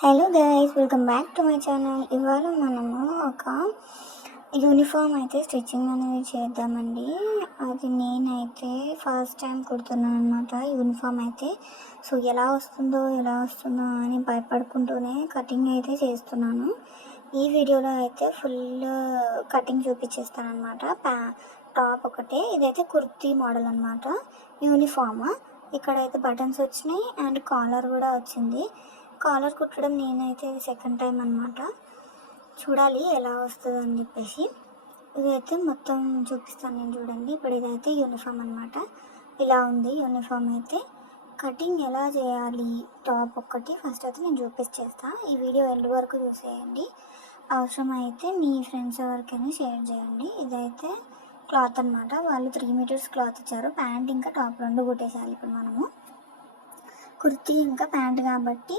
Hello guys, welcome back to my channel. ఇవాళ మనము ఒక యూనిఫామ్ అయితే స్టిచ్చింగ్ అనేది చేద్దామండి. అది నేనైతే ఫస్ట్ టైం కుడుతున్నాను అనమాట యూనిఫామ్ అయితే. సో ఎలా వస్తుందో అని భయపడుకుంటూనే కటింగ్ అయితే చేస్తున్నాను. ఈ వీడియోలో అయితే ఫుల్ కటింగ్ చూపించేస్తాను అనమాట. టాప్ ఒకటే, ఇదైతే కుర్తీ మోడల్ అనమాట యూనిఫామ్. ఇక్కడైతే బటన్స్ వచ్చినాయి అండ్ కాలర్ కూడా వచ్చింది. కాలర్ కుట్టడం నేనైతే సెకండ్ టైం అనమాట. చూడాలి ఎలా వస్తుంది అని చెప్పేసి. ఇదైతే మొత్తం చూపిస్తాను నేను, చూడండి. ఇప్పుడు ఇదైతే యూనిఫామ్ అనమాట. ఇలా ఉంది యూనిఫామ్ అయితే. కటింగ్ ఎలా చేయాలి టాప్ ఒక్కటి ఫస్ట్ అయితే నేను చూపించేస్తాను. ఈ వీడియో ఎండ్ వరకు చూసేయండి. అవసరం అయితే మీ ఫ్రెండ్స్ ఎవరికైనా షేర్ చేయండి. ఇదైతే క్లాత్ అనమాట. వాళ్ళు 3 మీటర్స్ క్లాత్ ఇచ్చారు. ప్యాంట్ ఇంకా టాప్ రెండు కుట్టేసేయాలి. ఇప్పుడు మనము కుర్తీ ఇంకా ప్యాంట్ కాబట్టి,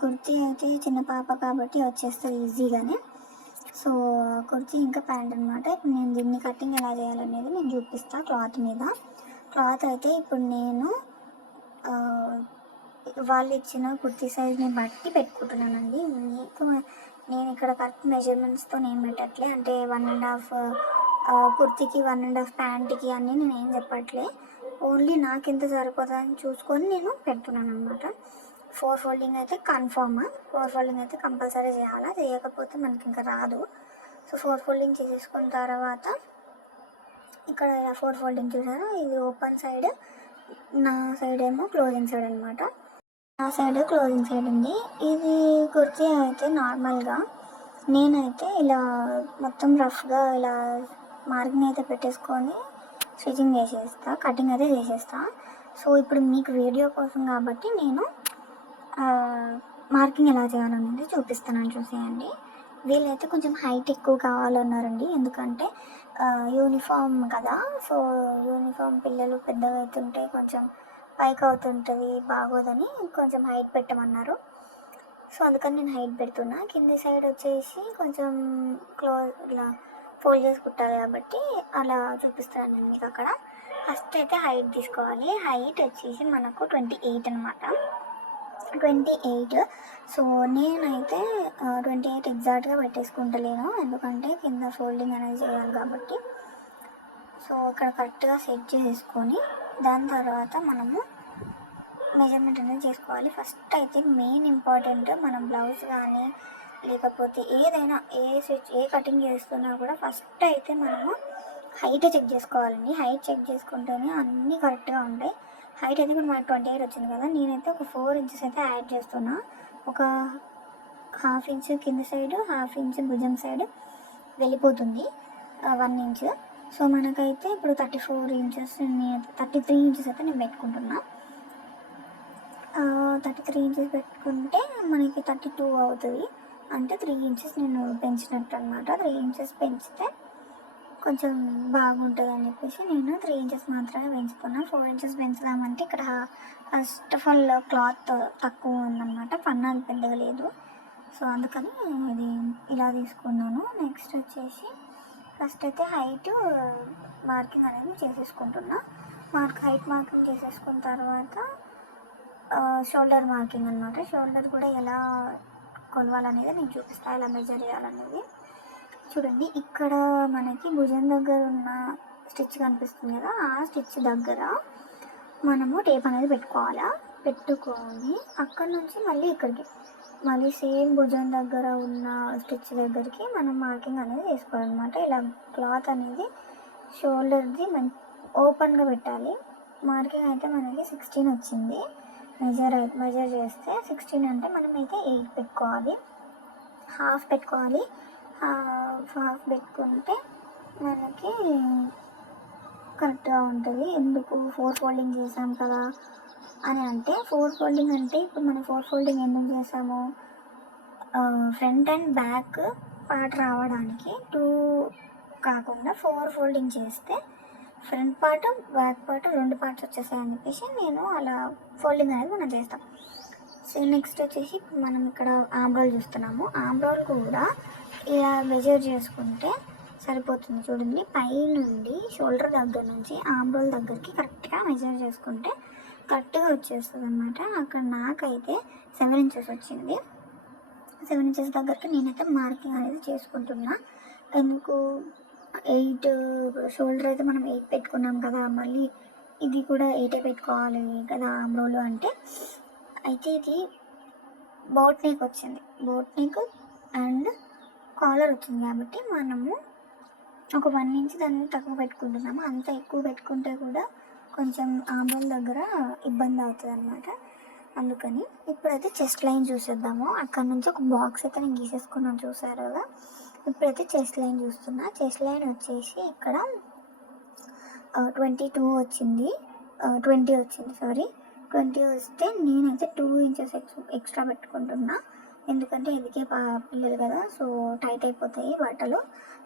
కుర్తీ అయితే చిన్న పాప కాబట్టి వచ్చేస్తుంది ఈజీగానే. సో కుర్తీ ఇంకా ప్యాంట్ అనమాట. ఇప్పుడు నేను దీన్ని కటింగ్ ఎలా చేయాలనేది నేను చూపిస్తాను క్లాత్ మీద. క్లాత్ అయితే ఇప్పుడు నేను వాళ్ళు ఇచ్చిన కుర్తీ సైజ్ని బట్టి పెట్టుకుంటున్నానండి. మీకు నేను ఇక్కడ కరెక్ట్ మెజర్మెంట్స్తో నేను పెట్టట్లే, అంటే 1.5 కుర్తీకి 1.5 ప్యాంట్కి అని నేను ఏం చెప్పట్లే. ఓన్లీ నాకు ఎంత సరిపోతుందని చూసుకొని నేను పెడుతున్నాను అనమాట. 4 ఫోల్డింగ్ అయితే కన్ఫర్మ్. 4 ఫోల్డింగ్ అయితే కంపల్సరీ చేయాలా, చేయకపోతే మనకి ఇంకా రాదు. సో 4 ఫోల్డింగ్ చేసేసుకున్న తర్వాత ఇక్కడ 4 ఫోల్డింగ్ చూసారా, ఇది ఓపెన్ సైడ్, నా సైడ్ ఏమో క్లోజింగ్ సైడ్ అనమాట. నా సైడ్ క్లోజింగ్ సైడ్ ఉంది. ఇది కుర్తీ అయితే నార్మల్గా నేనైతే ఇలా మొత్తం రఫ్గా ఇలా మార్కింగ్ అయితే పెట్టేసుకొని స్టిచ్చింగ్ చేసేస్తా, కటింగ్ అయితే చేసేస్తా. సో ఇప్పుడు మీకు వీడియో కోసం కాబట్టి నేను మార్కింగ్ ఎలా చేయాలనేది చూపిస్తానని చూసేయండి. వీళ్ళైతే కొంచెం హైట్ ఎక్కువ కావాలన్నారండి, ఎందుకంటే యూనిఫామ్ కదా. సో యూనిఫామ్ పిల్లలు పెద్దగా అవుతుంటే కొంచెం పైకి అవుతుంటుంది, బాగోదని కొంచెం హైట్ పెట్టమన్నారు. సో అందుకని నేను హైట్ పెడుతున్నా. కింది సైడ్ వచ్చేసి కొంచెం ఇలా ఫోల్డ్ చేసి కుట్టాలి కాబట్టి అలా చూపిస్తాను నేను మీకు. అక్కడ ఫస్ట్ అయితే హైట్ తీసుకోవాలి. హైట్ వచ్చేసి మనకు 28 అనమాట. 28. సో నేనైతే 28 ఎగ్జాక్ట్గా పెట్టేసుకుంటలేను, ఎందుకంటే కింద ఫోల్డింగ్ అనేది చేయాలి కాబట్టి. సో ఇక్కడ కరెక్ట్గా సెట్ చేసేసుకొని దాని తర్వాత మనము మెజర్మెంట్ అనేది చేసుకోవాలి. ఫస్ట్ అయితే మెయిన్ ఇంపార్టెంట్, మనం బ్లౌజ్ కానీ లేకపోతే ఏదైనా ఏ కటింగ్ చేస్తున్నా కూడా ఫస్ట్ అయితే మనము హైట్ చెక్ చేసుకోవాలండి. హైట్ చెక్ చేసుకుంటేనే అన్నీ కరెక్ట్గా ఉంటాయి. హైట్ అయితే ఇప్పుడు మనకు 28 వచ్చింది కదా, నేనైతే ఒక 4 ఇంచెస్ అయితే యాడ్ చేస్తున్నా. ఒక 1/2 ఇంచ్ కింద సైడ్, 1/2 ఇంచ్ భుజం సైడ్ వెళ్ళిపోతుంది, 1 ఇంచ్. సో మనకైతే ఇప్పుడు 33 ఇంచెస్ అయితే నేను పెట్టుకుంటున్నా. 33 ఇంచెస్ పెట్టుకుంటే మనకి 32 అవుతుంది, అంటే 3 ఇంచెస్ నేను పెంచినట్టు అనమాట. 3 ఇంచెస్ పెంచితే కొంచెం బాగుంటుంది అని చెప్పేసి నేను 3 ఇంచెస్ మాత్రమే పెంచుకున్నాను. 4 ఇంచెస్ పెంచుదామంటే ఇక్కడ ఫస్ట్ ఆఫ్ ఆల్ క్లాత్ తక్కువ ఉందన్నమాట, పన్నాలు పెద్దగా లేదు. సో అందుకని ఇది ఇలా తీసుకున్నాను. నెక్స్ట్ వచ్చేసి ఫస్ట్ అయితే హైట్ మార్కింగ్ అనేది చేసేసుకుంటున్నా. హైట్ మార్కింగ్ చేసేసుకున్న తర్వాత షోల్డర్ మార్కింగ్ అనమాట. షోల్డర్ కూడా ఎలా కొలవాలనేది నేను చూపిస్తాను, ఎలా మెజర్ చేయాలనేది. చూడండి, ఇక్కడ మనకి భుజం దగ్గర ఉన్న స్టిచ్ కనిపిస్తుంది కదా, ఆ స్టిచ్ దగ్గర మనము టేప్ అనేది పెట్టుకొని అక్కడ నుంచి మళ్ళీ ఇక్కడికి మళ్ళీ సేమ్ భుజం దగ్గర ఉన్న స్టిచ్ దగ్గరికి మనం మార్కింగ్ అనేది వేసుకోవాలన్నమాట. ఇలా క్లాత్ అనేది షోల్డర్ది ఓపెన్గా పెట్టాలి. మార్కింగ్ అయితే మనకి 16 వచ్చింది. మెజర్ చేస్తే 16 అంటే మనం అయితే 8 పెట్టుకోవాలి. హాఫ్ పెట్టుకోవాలి. హాఫ్ పెట్టుకుంటే మనకి కరెక్ట్గా ఉంటుంది. ఎందుకు 4 ఫోల్డింగ్ చేసాం కదా అని అంటే, 4 ఫోల్డింగ్ అంటే ఇప్పుడు మనం 4 ఫోల్డింగ్ ఎందుకు చేసాము, ఫ్రంట్ అండ్ బ్యాక్ పార్ట్ రావడానికి 2 కాకుండా 4 ఫోల్డింగ్ చేస్తే front part back part 2 parts వచ్చేసాయని చెప్పేసి నేను అలా ఫోల్డింగ్ అనేది మనం చేస్తాం. సో నెక్స్ట్ వచ్చేసి మనం ఇక్కడ ఆమ్రోల్ చూస్తున్నాము. ఆమ్రోల్ కూడా ఇలా మెజర్ చేసుకుంటే సరిపోతుంది. చూడండి, పై నుండి షోల్డర్ దగ్గర నుంచి ఆమ్రోల్ దగ్గరికి కరెక్ట్గా మెజర్ చేసుకుంటే కరెక్ట్గా వచ్చేస్తుంది అనమాట. అక్కడ నాకైతే 7 ఇంచెస్ వచ్చింది. 7 ఇంచెస్ దగ్గరికి నేనైతే మార్కింగ్ అనేది చేసుకుంటున్నా. ఎందుకు 8 షోల్డర్ అయితే మనం 8 పెట్టుకున్నాం కదా, మళ్ళీ ఇది కూడా 8 పెట్టుకోవాలి కదా ఆమ్రోలు అంటే. అయితే ఇది బోట్ నెక్ వచ్చింది, బోట్ నెక్ అండ్ కాలర్ వచ్చింది కాబట్టి మనము ఒక 1 ఇంచ్ దాన్ని తక్కువ పెట్టుకుంటున్నాము. అంత ఎక్కువ పెట్టుకుంటే కూడా కొంచెం ఆమ్రోల్ దగ్గర ఇబ్బంది అవుతుంది అనమాట. అందుకని ఇప్పుడైతే చెస్ట్ లైన్ చూసేద్దాము. అక్కడ నుంచి ఒక బాక్స్ అయితే నేను గీసేసుకున్నాను, చూసారు కదా. ఇప్పుడైతే చెస్ట్ లైన్ చూస్తున్నా. చెస్ట్ లైన్ వచ్చేసి ఇక్కడ 22 వచ్చింది, 20 వచ్చింది, సారీ 20 వస్తే నేనైతే 2 ఇంచెస్ ఎక్స్ట్రా పెట్టుకుంటున్నా. ఎందుకంటే ఎదిగే పిల్లలు కదా, సో టైట్ అయిపోతాయి బట్టలు.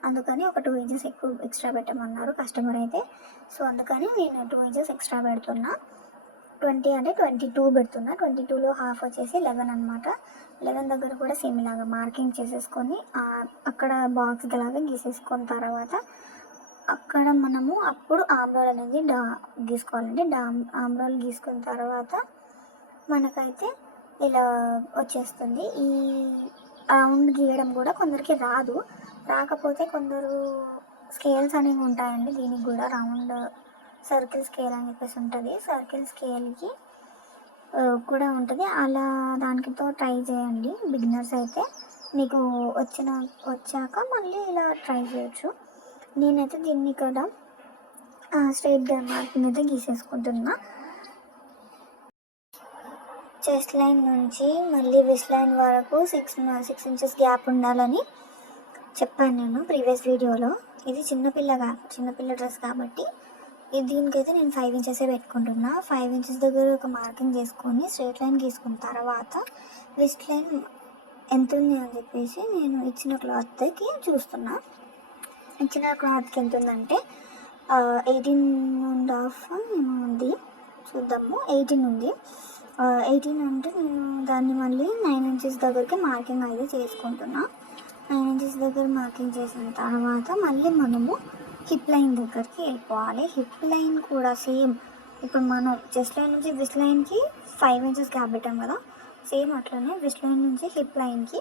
అందుకని ఒక 2 ఇంచెస్ ఎక్స్ట్రా పెట్టమన్నారు కస్టమర్ అయితే. సో అందుకని నేను 2 ఇంచెస్ ఎక్స్ట్రా పెడుతున్నా. 20 అంటే 22 పెడుతున్నా. 22లో హాఫ్ వచ్చేసి 11 అనమాట. 11 దగ్గర కూడా సేమ్ ఇలాగా మార్కింగ్ చేసేసుకొని అక్కడ బాక్స్ లాగా గీసేసుకున్న తర్వాత అక్కడ మనము అప్పుడు ఆమ్రోల్ అనేది గీసుకోవాలండి. ఆమ్రోల్ గీసుకున్న తర్వాత మనకైతే ఇలా వచ్చేస్తుంది. ఈ రౌండ్ గీయడం కూడా కొందరికి రాదు, రాకపోతే కొందరు స్కేల్స్ అనేవి ఉంటాయండి. దీనికి కూడా రౌండ్ సర్కిల్ స్కేల్ అని చెప్పేసి ఉంటుంది. సర్కిల్ స్కేల్కి కూడా ఉంటుంది. అలా దానితో ట్రై చేయండి బిగినర్స్ అయితే. మీకు వచ్చాక మళ్ళీ ఇలా ట్రై చేయొచ్చు. నేనైతే దీన్ని ఇక్కడ స్ట్రైట్గా మార్కింగ్ అయితే గీసేసుకుంటున్నా. చెస్ట్ లైన్ నుంచి మళ్ళీ విస్ట్ లైన్ వరకు 6 ఇంచెస్ గ్యాప్ ఉండాలని చెప్పాను నేను ప్రీవియస్ వీడియోలో. ఇది చిన్నపిల్ల డ్రెస్ కాబట్టి దీనికైతే నేను 5 ఇంచెసే పెట్టుకుంటున్నా. 5 ఇంచెస్ దగ్గర ఒక మార్కింగ్ చేసుకొని స్ట్రైట్ లైన్ గీసుకున్న తర్వాత విస్ట్ లైన్ ఎంత ఉంది అని చెప్పేసి నేను ఇచ్చిన క్లాత్కి చూస్తున్నా. ఇచ్చిన క్లాత్కి ఎంత ఉందంటే 18.5 ఉంది, చూద్దాము. 18 ఉంది. 18 అంటే నేను దాన్ని మళ్ళీ 9 ఇంచెస్ దగ్గరికి మార్కింగ్ అయితే చేసుకుంటున్నా. 9 ఇంచెస్ దగ్గర మార్కింగ్ చేసిన తర్వాత మళ్ళీ మనము హిప్ లైన్ దగ్గరికి వెళ్ళిపోవాలి. హిప్ లైన్ కూడా సేమ్ ఇప్పుడు మనం చెస్ట్ లైన్ నుంచి విస్ట్ లైన్కి 5 ఇంచెస్ గ్యాప్ పెట్టాం కదా, సేమ్ అట్లనే విస్ట్ లైన్ నుంచి హిప్ లైన్కి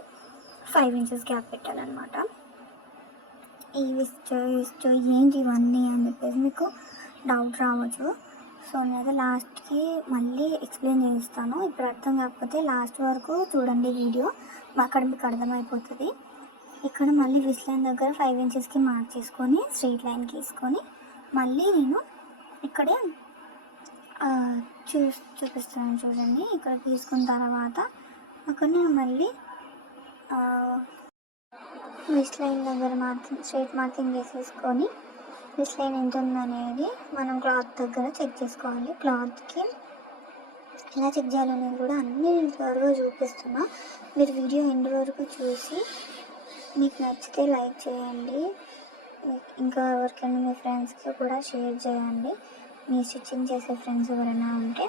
5 ఇంచెస్ గ్యాప్ పెట్టాలన్నమాట. ఈ విస్ట్ ఏంటి ఇవన్నీ అని చెప్పేసి మీకు డౌట్ రావచ్చు. సో నేనైతే లాస్ట్కి మళ్ళీ ఎక్స్ప్లెయిన్ చేస్తాను. ఇప్పుడు అర్థం కాకపోతే లాస్ట్ వరకు చూడండి వీడియో, అక్కడ మీకు అర్థమైపోతుంది. ఇక్కడ మళ్ళీ విస్ట్ లైన్ దగ్గర 5 ఇంచెస్కి మార్క్ చేసుకొని స్ట్రైట్ లైన్ గీసుకొని మళ్ళీ నేను ఇక్కడే చూపిస్తాను చూడండి. ఇక్కడ తీసుకున్న తర్వాత అక్కడ నేను మళ్ళీ విస్ట్ లైన్ దగ్గర స్ట్రైట్ మార్కింగ్ వేసేసుకొని విస్ట్ లైన్ ఎంత ఉందనేది మనం క్లాత్ దగ్గర చెక్ చేసుకోవాలి. క్లాత్కి ఎలా చెక్ చేయాలనేది కూడా అన్నీ నేను త్వరగా చూపిస్తున్నా. మీరు వీడియో ఎండ్ వరకు చూసి మీకు నచ్చితే లైక్ చేయండి, ఇంకా ఎవరికైనా మీ ఫ్రెండ్స్కి కూడా షేర్ చేయండి. మీ స్టిచ్చింగ్ చేసే ఫ్రెండ్స్ ఎవరైనా ఉంటే.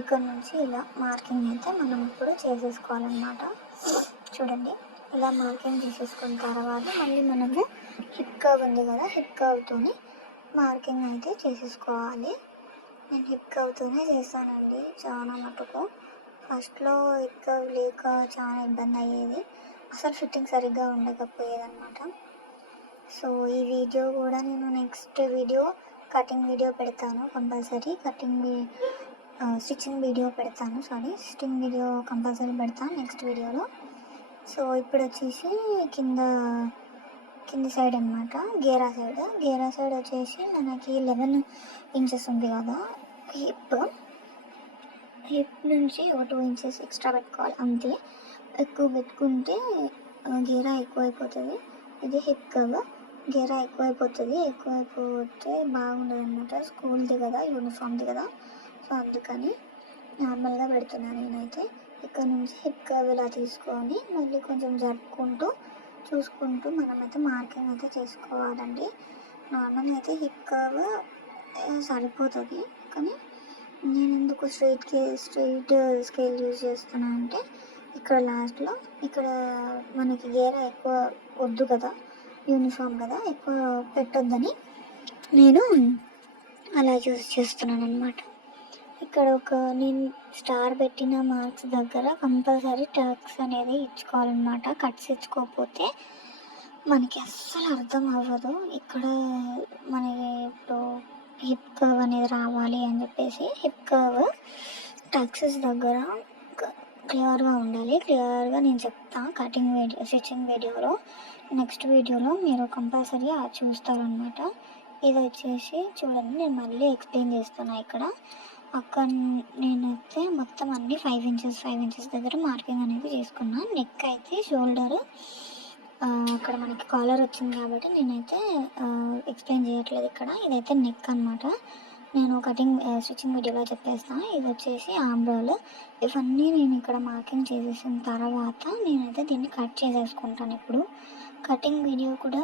ఇక్కడ నుంచి ఇలా మార్కింగ్ అయితే మనం ఇప్పుడు చేసేసుకోవాలన్నమాట. చూడండి, ఇలా మార్కింగ్ చేసేసుకున్న తర్వాత మళ్ళీ మనము హిప్ కర్వ్ ఉంది కదా, హిప్ కర్వ్తోని మార్కింగ్ అయితే చేసేసుకోవాలి. నేను హిప్ కర్వ్తోనే చేస్తానండి చాలా మటుకు. ఫస్ట్లో హిప్ కర్వ్ లేక చాలా ఇబ్బంది అయ్యేది, అసలు ఫిట్టింగ్ సరిగ్గా ఉండకపోయేదన్నమాట. సో ఈ వీడియో కూడా నేను నెక్స్ట్ వీడియో కటింగ్ వీడియో పెడతాను కంపల్సరీ. స్టిచ్చింగ్ వీడియో పెడతాను, స్టిచ్చింగ్ వీడియో కంపల్సరీ పెడతాను నెక్స్ట్ వీడియోలో. సో ఇప్పుడు వచ్చేసి కింది సైడ్ అనమాట, గేరా సైడ్ వచ్చేసి మనకి 11 ఇంచెస్ ఉంది కదా హిప్ నుంచి ఒక 2 ఇంచెస్ ఎక్స్ట్రా పెట్టుకోవాలి అంతే. ఎక్కువ పెట్టుకుంటే గేరా ఎక్కువైపోతుంది. ఇది హిప్ కర్వ్, గేరా ఎక్కువైపోతే బాగుండదు అనమాట. స్కూల్ది కదా, యూనిఫామ్ది కదా, సో అందుకని నార్మల్గా పెడుతున్నాను నేనైతే. ఇక్కడ నుంచి హిప్ కర్వ్ ఇలా తీసుకొని మళ్ళీ కొంచెం జరుపుకుంటూ చూసుకుంటూ మనమైతే మార్కింగ్ అయితే చేసుకోవాలండి. నార్మల్గా అయితే హిప్ కర్వ్ సరిపోతుంది, కానీ నేను ఎందుకు స్ట్రైట్ స్కేల్ యూజ్ చేస్తున్నా అంటే ఇక్కడ లాస్ట్లో ఇక్కడ మనకి గేరా ఎక్కువ వద్దు కదా, యూనిఫామ్ కదా, ఎక్కువ పెట్టొద్దని నేను అలా యూజ్ చేస్తున్నాను అనమాట. ఇక్కడ నేను స్టార్ పెట్టిన మార్క్స్ దగ్గర కంపల్సరీ టక్స్ అనేది ఇచ్చుకోవాలన్నమాట. కట్స్ ఇచ్చుకోకపోతే మనకి అస్సలు అర్థం అవ్వదు. ఇక్కడ మనకి ఇప్పుడు హిప్ కర్వ్ అనేది రావాలి అని చెప్పేసి హిప్ కర్వ్ టక్సెస్ దగ్గర క్లియర్గా ఉండాలి. క్లియర్గా నేను చెప్తాను కటింగ్ వీడియో, స్టిచ్చింగ్ వీడియోలో. నెక్స్ట్ వీడియోలో మీరు కంపల్సరీ అది చూస్తారనమాట. ఇది వచ్చేసి చూడండి, నేను మళ్ళీ ఎక్స్ప్లెయిన్ చేస్తున్నాను. అక్కడ నేనైతే మొత్తం అన్ని 5 ఇంచెస్ దగ్గర మార్కింగ్ అనేది చేసుకున్నాను. నెక్ అయితే షోల్డర్ అక్కడ మనకి కాలర్ వచ్చింది కాబట్టి నేనైతే ఎక్స్ప్లెయిన్ చేయట్లేదు ఇక్కడ. ఇదైతే నెక్ అనమాట. నేను స్టిచ్చింగ్ వీడియోలో చెప్పేస్తాను. ఇది వచ్చేసి ఆమ్రోల్. ఇవన్నీ నేను ఇక్కడ మార్కింగ్ చేసేసిన తర్వాత నేనైతే దీన్ని కట్ చేసేసుకుంటాను. ఇప్పుడు కటింగ్ వీడియో కూడా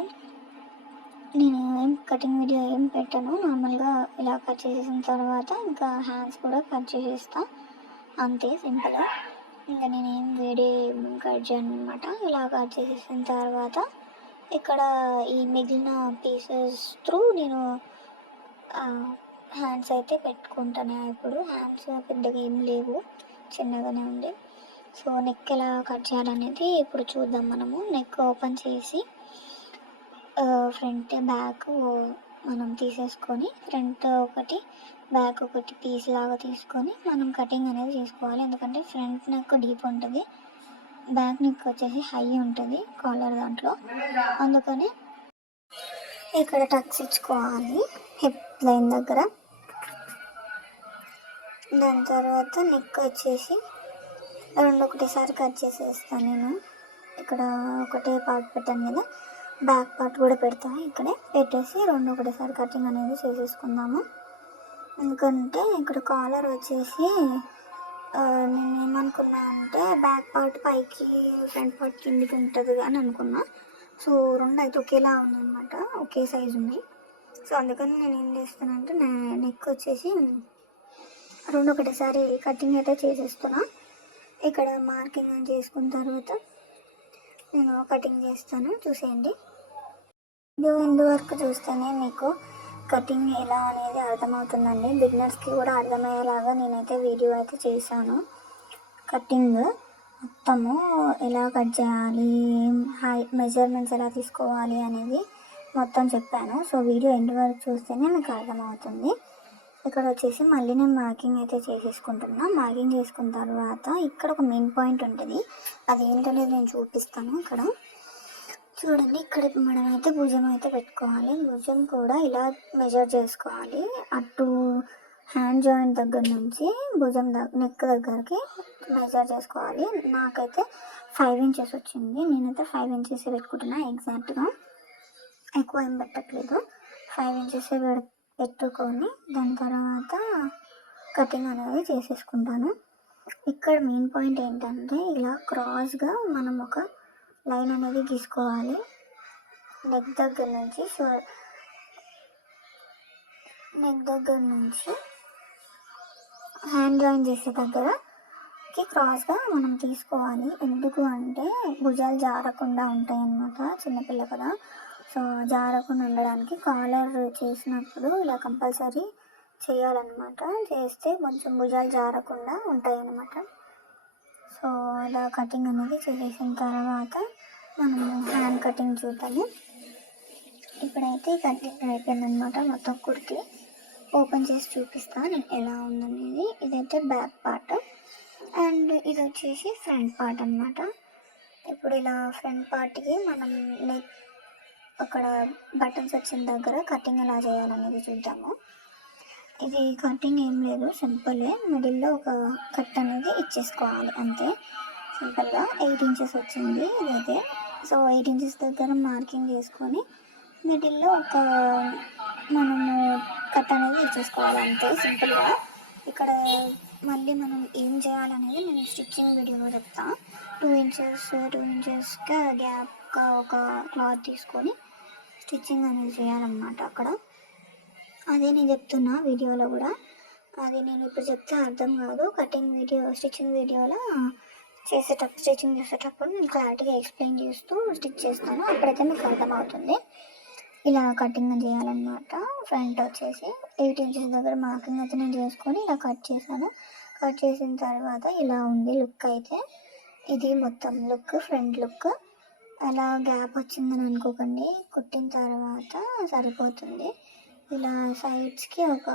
నేను కటింగ్ వీడియో ఏం పెట్టాను, నార్మల్గా ఇలా కట్ చేసేసిన తర్వాత ఇంకా హ్యాండ్స్ కూడా కట్ చేసేస్తాను, అంతే సింపుల్. ఇంకా నేనేం వీడియో కట్ చేయను అనమాట. ఇలా కట్ చేసేసిన తర్వాత ఇక్కడ ఈ మిగిలిన పీసెస్ త్రూ నేను హ్యాండ్స్ అయితే పెట్టుకుంటాను. ఇప్పుడు హ్యాండ్స్ పెద్దగా ఏం లేవు, చిన్నగానే ఉంది. సో నెక్ ఎలా కట్ చేయాలనేది ఇప్పుడు చూద్దాం. మనము నెక్ ఓపెన్ చేసి ఫ్రంట్ బ్యాక్ మనం తీసేసుకొని ఫ్రంట్ ఒకటి బ్యాక్ ఒకటి పీస్ లాగా తీసుకొని మనం కటింగ్ అనేది చేసుకోవాలి. ఎందుకంటే ఫ్రంట్ నెక్ డీప్ ఉంటుంది, బ్యాక్ నెక్ వచ్చేసి హై ఉంటుంది కాలర్ దాంట్లో. అందుకని ఇక్కడ టక్స్ ఇచ్చుకోవాలి హిప్ లైన్ దగ్గర. దాని తర్వాత నెక్ వచ్చేసి ఒకటేసారి కట్ చేసేస్తాను. నేను ఇక్కడ ఒకటే పార్ట్ పెట్టాను కదా, బ్యాక్ పార్ట్ కూడా పెడతాను. ఇక్కడే పెట్టేసి ఒకటేసారి కటింగ్ అనేది చేసేసుకుందాము. ఎందుకంటే ఇక్కడ కాలర్ వచ్చేసి నేను ఏమనుకున్నా అంటే బ్యాక్ పార్ట్ పైకి ఫ్రంట్ పార్ట్ కిందికి ఉంటుంది అని అనుకున్నా. సో రెండు అయితే ఒకేలా ఉందన్నమాట, ఒకే సైజు ఉంది. సో అందుకని నేను ఏం చేస్తానంటే నెక్ వచ్చేసి ఒకటేసారి కటింగ్ అయితే చేసేస్తున్నా. ఇక్కడ మార్కింగ్ అని చేసుకున్న తర్వాత నేను కటింగ్ చేస్తాను, చూసేయండి. వీడియో ఎండ్ వరకు చూస్తేనే మీకు కటింగ్ ఎలా అనేది అర్థమవుతుందండి. బిగినర్స్కి కూడా అర్థమయ్యేలాగా నేనైతే వీడియో అయితే చేశాను. కటింగ్ మొత్తము ఎలా కట్ చేయాలి, మెజర్మెంట్స్ ఎలా తీసుకోవాలి అనేది మొత్తం చెప్పాను. సో వీడియో ఎండ్ వరకు చూస్తేనే మీకు అర్థమవుతుంది. ఇక్కడ వచ్చేసి మళ్ళీ నేను మార్కింగ్ అయితే చేసేసుకుంటున్నా. మార్కింగ్ చేసుకున్న తర్వాత ఇక్కడ ఒక మెయిన్ పాయింట్ ఉంటుంది, అది ఏంటనేది నేను చూపిస్తాను. ఇక్కడ చూడండి, ఇక్కడ మనమైతే భుజం అయితే పెట్టుకోవాలి. భుజం కూడా ఇలా మెజర్ చేసుకోవాలి. అటు హ్యాండ్ జాయింట్ దగ్గర నుంచి భుజం నెక్ దగ్గరికి మెజర్ చేసుకోవాలి. నాకైతే 5 ఇంచెస్ వచ్చింది. నేనైతే 5 ఇంచెస్ పెట్టుకుంటున్నా ఎగ్జాక్ట్గా, ఎక్కువ ఏం పెట్టట్లేదు. 5 ఇంచెస్ పెట్టుకొని దాని తర్వాత కటింగ్ అనేది చేసేసుకుంటాను. ఇక్కడ మెయిన్ పాయింట్ ఏంటంటే ఇలా క్రాస్గా మనం ఒక లైన్ అనేది గీసుకోవాలి. నెక్ దగ్గర నుంచి హ్యాండ్ జాయిన్ చేసే దగ్గరకి క్రాస్గా మనం తీసుకోవాలి. ఎందుకు అంటే భుజాలు జారకుండా ఉంటాయి అన్నమాట, చిన్నపిల్ల కదా. సో జారకుండా ఉండడానికి కాలర్ చేసినప్పుడు ఇలా కంపల్సరీ చేయాలన్నమాట. చేస్తే కొంచెం భుజాలు జారకుండా ఉంటాయి అన్నమాట. సో ఇలా కటింగ్ అనేది చేసేసిన తర్వాత మనము హ్యాండ్ కటింగ్ చూద్దాము. ఇప్పుడైతే కటింగ్ అయిపోయిందనమాట. మొత్తం కుర్తి ఓపెన్ చేసి చూపిస్తాను నేను ఎలా ఉందనేది. ఇదైతే బ్యాక్ పార్ట్ అండ్ ఇది వచ్చేసి ఫ్రంట్ పార్ట్ అనమాట. ఇప్పుడు ఇలా ఫ్రంట్ పార్ట్కి మనం నెక్ అక్కడ బటన్స్ వచ్చిన దగ్గర కటింగ్ ఎలా చేయాలనేది చూద్దాము. ఇది కటింగ్ ఏం లేదు, సింపులే. మిడిల్లో ఒక కట్ అనేది ఇచ్చేసుకోవాలి అంతే, సింపుల్గా. 8 ఇంచెస్ వచ్చింది ఇదైతే. సో 8 ఇంచెస్ దగ్గర మార్కింగ్ చేసుకొని మిడిల్లో మనము కట్ అనేది ఇచ్చేసుకోవాలి అంతే, సింపుల్గా. ఇక్కడ మళ్ళీ మనం ఏం చేయాలనేది నేను స్టిచ్చింగ్ వీడియోలో చెప్తాను. 2 ఇంచెస్గా గ్యాప్గా ఒక క్లాత్ తీసుకొని స్టిచ్చింగ్ అనేది చేయాలన్నమాట అక్కడ. అదే నేను చెప్తున్నా వీడియోలో కూడా. అది నేను ఇప్పుడు చెప్తే అర్థం కాదు. స్టిచ్చింగ్ వీడియోలో స్టిచ్చింగ్ చేసేటప్పుడు నేను క్లారిటీగా ఎక్స్ప్లెయిన్ చేస్తూ స్టిచ్ చేస్తాను, అప్పుడైతే మీకు అర్థమవుతుంది. ఇలా కటింగ్ చేయాలన్నమాట. ఫ్రంట్ వచ్చేసి 8 ఇంచెస్ దగ్గర మార్కింగ్ అయితే నేను చేసుకొని ఇలా కట్ చేశాను. కట్ చేసిన తర్వాత ఇలా ఉంది లుక్ అయితే. ఇది మొత్తం లుక్, ఫ్రంట్ లుక్. అలా గ్యాప్ వచ్చిందని అనుకోకండి, కుట్టిన తర్వాత సరిపోతుంది. ఇలా సైడ్స్కి ఒక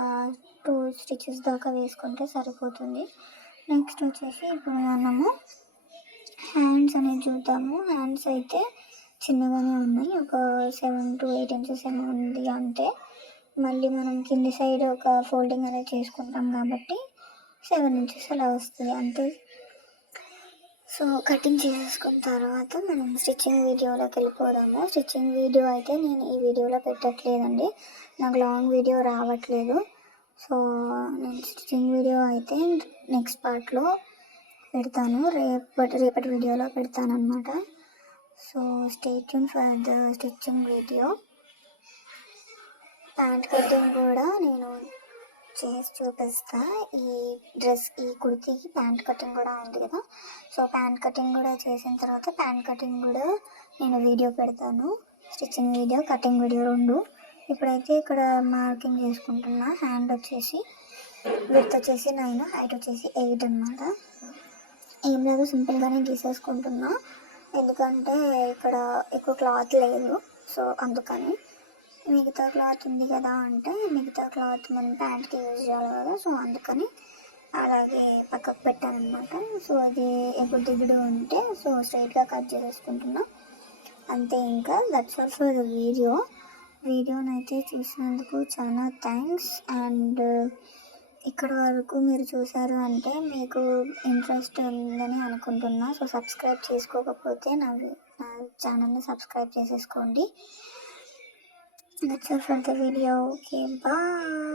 2 స్టిచెస్ దాకా వేసుకుంటే సరిపోతుంది. నెక్స్ట్ వచ్చేసి ఇప్పుడు మనము హ్యాండ్స్ అనేది చూద్దాము. హ్యాండ్స్ అయితే చిన్నగానే ఉన్నాయి, ఒక 7 to 8 ఇంచెస్ ఏమో ఉంది అంతే. మళ్ళీ మనం కింది సైడ్ ఒక ఫోల్డింగ్ అనేది చేసుకుంటాం కాబట్టి 7 ఇంచెస్ అలా వస్తుంది అంతే. సో కటింగ్ చేసేసుకున్న తర్వాత మనం స్టిచ్చింగ్ వీడియోలోకి వెళ్ళిపోదాము. స్టిచ్చింగ్ వీడియో అయితే నేను ఈ వీడియోలో పెట్టట్లేదండి, నాకు లాంగ్ వీడియో రావట్లేదు. సో నేను స్టిచ్చింగ్ వీడియో అయితే నెక్స్ట్ పార్ట్లో పెడతాను, రేపటి వీడియోలో పెడతాను అనమాట. So stay tune for the stitching video. Pant cutting కూడా నేను చేసి చూపిస్తా. ఈ డ్రెస్, ఈ కుర్తీకి ప్యాంట్ కటింగ్ కూడా ఉంది కదా, సో ప్యాంట్ కటింగ్ కూడా చేసిన తర్వాత ప్యాంట్ కటింగ్ కూడా నేను వీడియో పెడతాను, స్టిచ్చింగ్ వీడియో, కటింగ్ వీడియో రెండు. ఇప్పుడైతే ఇక్కడ మార్కింగ్ చేసుకుంటున్నా. హ్యాండ్ వచ్చేసి విడ్త్ వచ్చేసి 9, హైట్ వచ్చేసి 8 అనమాట. ఏం లేదు, సింపుల్గానే గీసేసుకుంటున్నా, ఎందుకంటే ఇక్కడ ఎక్కువ క్లాత్ లేదు, సో అందుకని. మిగతా క్లాత్ ఉంది కదా అంటే, మిగతా క్లాత్ మనం ప్యాంట్కి యూజ్ చేయాలి కదా, సో అందుకని అలాగే పక్కకు పెట్టాను అనమాట. సో అది ఎప్పుడు దిగుడు ఉంటే సో స్ట్రైట్గా కట్ చేసేసుకుంటున్నా అంతే. ఇంకా దట్స్ ఆల్ ఫర్ ద వీడియోనైతే చూసినందుకు చాలా థ్యాంక్స్. అండ్ ఇక్కడ వరకు మీరు చూసారు అంటే మీకు ఇంట్రెస్ట్ ఉందని అనుకుంటున్నా. సో సబ్స్క్రైబ్ చేసుకోకపోతే నా ఛానల్ని సబ్స్క్రైబ్ చేసేసుకోండి. That's all for the video. Okay, bye.